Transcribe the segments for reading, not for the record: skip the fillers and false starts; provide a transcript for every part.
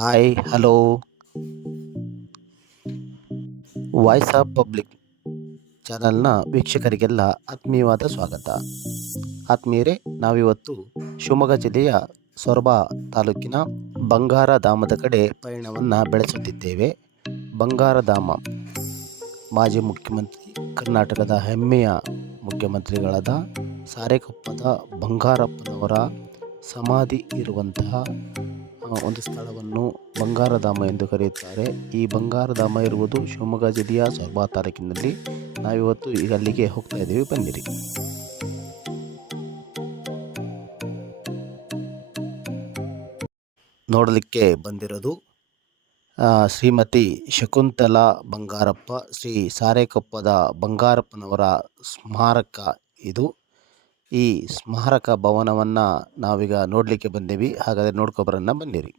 Hi hello voice of public ಚಾನಲ್ನ ವೀಕ್ಷಕರಿಗೆಲ್ಲ ಆತ್ಮೀಯವಾದ ಸ್ವಾಗತ. ಆತ್ಮೀಯರೇ, ನಾವಿವತ್ತು ಶಿವಮೊಗ್ಗ ಜಿಲ್ಲೆಯ ಸೊರಬ ತಾಲೂಕಿನ ಬಂಗಾರಧಾಮದ ಕಡೆ ಪಯಣವನ್ನು ಬೆಳೆಸುತ್ತಿದ್ದೇವೆ. ಬಂಗಾರಧಾಮ ಮಾಜಿ ಮುಖ್ಯಮಂತ್ರಿ, ಕರ್ನಾಟಕದ ಹೆಮ್ಮೆಯ ಮುಖ್ಯಮಂತ್ರಿಗಳಾದ ಸಾರೆಕೊಪ್ಪದ ಬಂಗಾರಪ್ಪನವರ ಸಮಾಧಿ ಇರುವಂತಹ ಒಂದು ಸ್ಥಳವನ್ನು ಬಂಗಾರಧಾಮ ಎಂದು ಕರೆಯುತ್ತಾರೆ. ಈ ಬಂಗಾರಧಾಮ ಇರುವುದು ಶಿವಮೊಗ್ಗ ಜಿಲ್ಲೆಯ ಸೊರಬ ತಾಲೂಕಿನಲ್ಲಿ. ನಾವಿವತ್ತು ಈಗ ಅಲ್ಲಿಗೆ ಹೋಗ್ತಾ ಇದ್ದೀವಿ, ಬನ್ನಿರಿ. ನೋಡಲಿಕ್ಕೆ ಬಂದಿರೋದು ಶ್ರೀಮತಿ ಶಕುಂತಲಾ ಬಂಗಾರಪ್ಪ, ಶ್ರೀ ಸಾರೆಕೊಪ್ಪದ ಬಂಗಾರಪ್ಪನವರ ಸ್ಮಾರಕ ಇದು. ಈ ಸ್ಮಾರಕ ಭವನವನ್ನು ನಾವೀಗ ನೋಡಲಿಕ್ಕೆ ಬಂದೇವಿ. ಹಾಗಾದರೆ ನೋಡ್ಕೊಬರೋಣ, ಬನ್ನಿರಿ.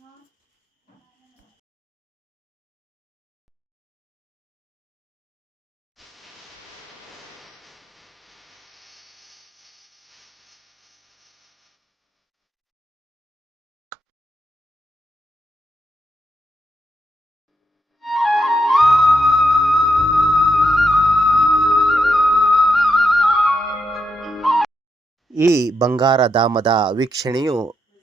ಈ ಬಂಗಾರಧಾಮದ ವೀಕ್ಷಣೆಯು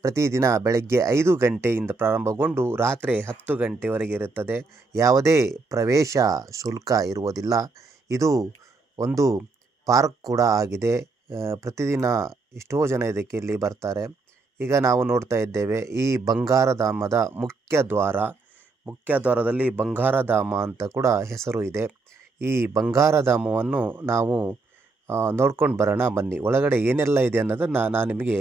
ಪ್ರತಿದಿನ ಬೆಳಗ್ಗೆ 5 ಗಂಟೆಯಿಂದ ಪ್ರಾರಂಭಗೊಂಡು ರಾತ್ರಿ 10 ಗಂಟೆವರೆಗೆ ಇರುತ್ತದೆ. ಯಾವುದೇ ಪ್ರವೇಶ ಶುಲ್ಕ ಇರುವುದಿಲ್ಲ. ಇದು ಒಂದು ಪಾರ್ಕ್ ಕೂಡ ಆಗಿದೆ. ಪ್ರತಿದಿನ ಎಷ್ಟೋ ಜನ ಇದಕ್ಕೆ ಇಲ್ಲಿ ಬರ್ತಾರೆ. ಈಗ ನಾವು ನೋಡ್ತಾ ಇದ್ದೇವೆ ಈ ಬಂಗಾರಧಾಮದ ಮುಖ್ಯ ದ್ವಾರದಲ್ಲಿ ಬಂಗಾರಧಾಮ ಅಂತ ಕೂಡ ಹೆಸರು ಇದೆ. ಈ ಬಂಗಾರಧಾಮವನ್ನು ನಾವು ನೋಡ್ಕೊಂಡು ಬರೋಣ, ಬನ್ನಿ. ಒಳಗಡೆ ಏನೆಲ್ಲ ಇದೆ ಅನ್ನೋದನ್ನು ನಾನು ನಿಮಗೆ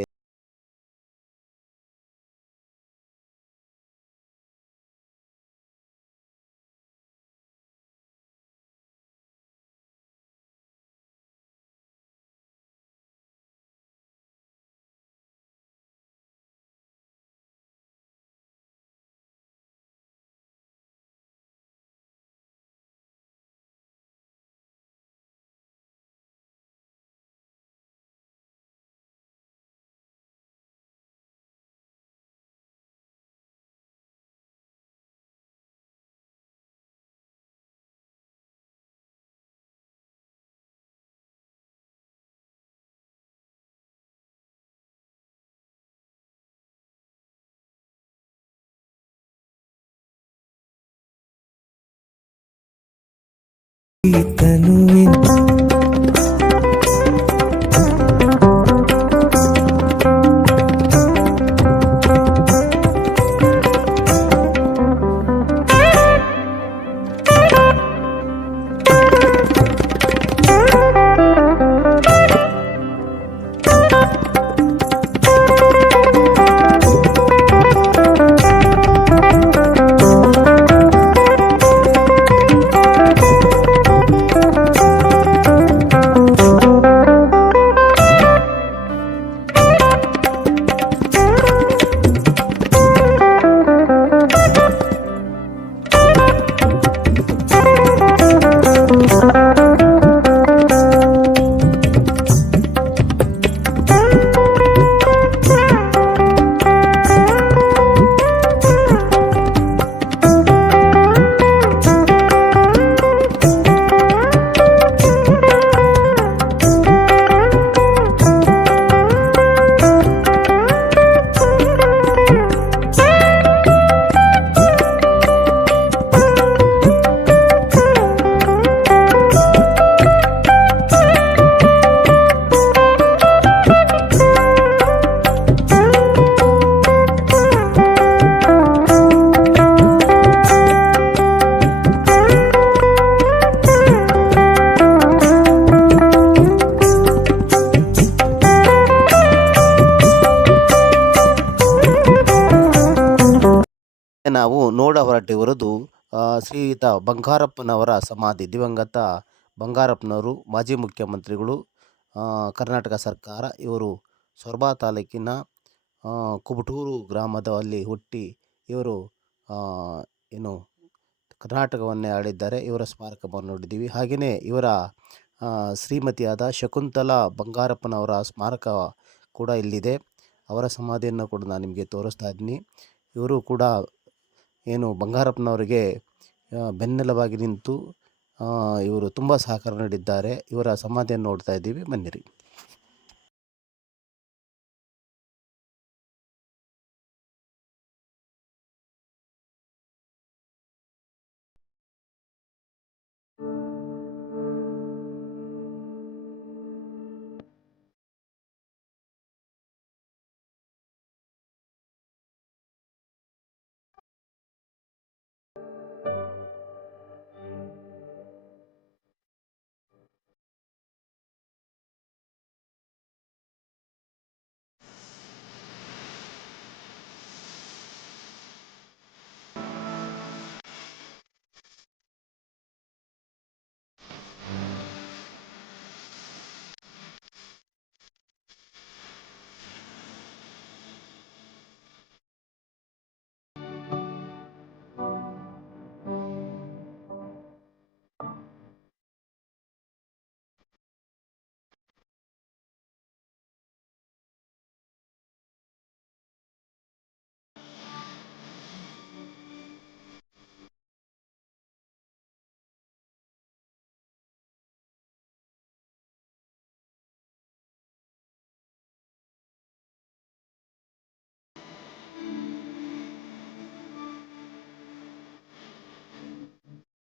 ನಾವು ನೋಡ ಹೊರಟಿರುವುದು ಶ್ರೀಯುತ ಬಂಗಾರಪ್ಪನವರ ಸಮಾಧಿ. ದಿವಂಗತ ಬಂಗಾರಪ್ಪನವರು ಮಾಜಿ ಮುಖ್ಯಮಂತ್ರಿಗಳು, ಕರ್ನಾಟಕ ಸರ್ಕಾರ. ಇವರು ಸೊರಬ ತಾಲೂಕಿನ ಕುಬಟೂರು ಗ್ರಾಮದಲ್ಲಿ ಹುಟ್ಟಿ ಇವರು ಏನು ಕರ್ನಾಟಕವನ್ನೇ ಆಳಿದ್ದಾರೆ. ಇವರ ಸ್ಮಾರಕವನ್ನು ನೋಡಿದ್ದೀವಿ. ಹಾಗೆಯೇ ಇವರ ಶ್ರೀಮತಿಯಾದ ಶಕುಂತಲಾ ಬಂಗಾರಪ್ಪನವರ ಸ್ಮಾರಕ ಕೂಡ ಇಲ್ಲಿದೆ. ಅವರ ಸಮಾಧಿಯನ್ನು ಕೂಡ ನಾನು ನಿಮಗೆ ತೋರಿಸ್ತಾ ಇದ್ದೀನಿ. ಇವರು ಕೂಡ ಏನು ಬಂಗಾರಪ್ಪನವರಿಗೆ ಬೆನ್ನೆಲುಬಾಗಿ ನಿಂತು ಇವರು ತುಂಬ ಸಹಕಾರ ನೀಡಿದ್ದಾರೆ. ಇವರ ಸಮಾಧಿಯನ್ನು ನೋಡ್ತಾ ಇದ್ದೀವಿ, ಬನ್ನಿರಿ.